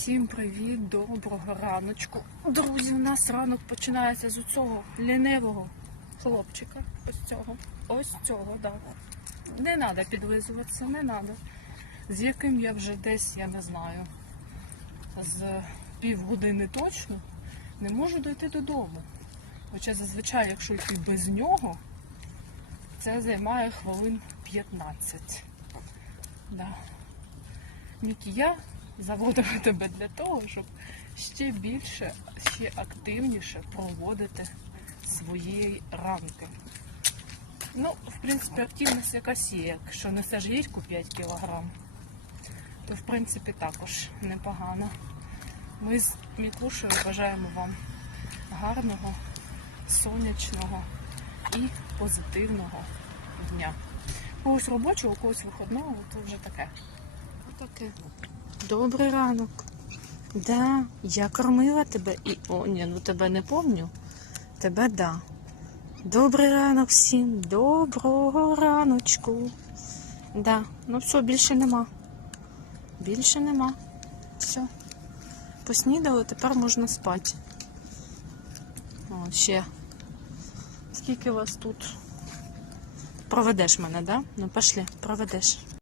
Всім привіт, доброго раночку. Друзі, у нас ранок починається з цього лінивого хлопчика. Ось цього. Ось цього, так. Не треба підвизуватися, не треба. З яким я вже десь, я не знаю, з півгодини точно не можу дойти додому. Хоча зазвичай, якщо йти без нього, це займає хвилин 15. Да. Нікі, я заводила тебе для того, щоб ще більше, ще активніше проводити свої ранки. Ну, в принципі, активність якась є. Якщо несеш гірку 5 кілограм, то в принципі також непогано. Ми з Міклушею бажаємо вам гарного, сонячного і позитивного дня. Когось робочого, когось виходного, то вже таке. Отаке. Добрий ранок. Да, я кормила тебе і. О, ні, ну тебе не помню. Тебе да. Добрий ранок всім. Доброго раночку. Да, ну все, більше нема. Більше нема. Все. Поснідали, тепер можна спати. О, ще. Скільки вас тут? Проведеш мене, да? Ну пошли, проведеш.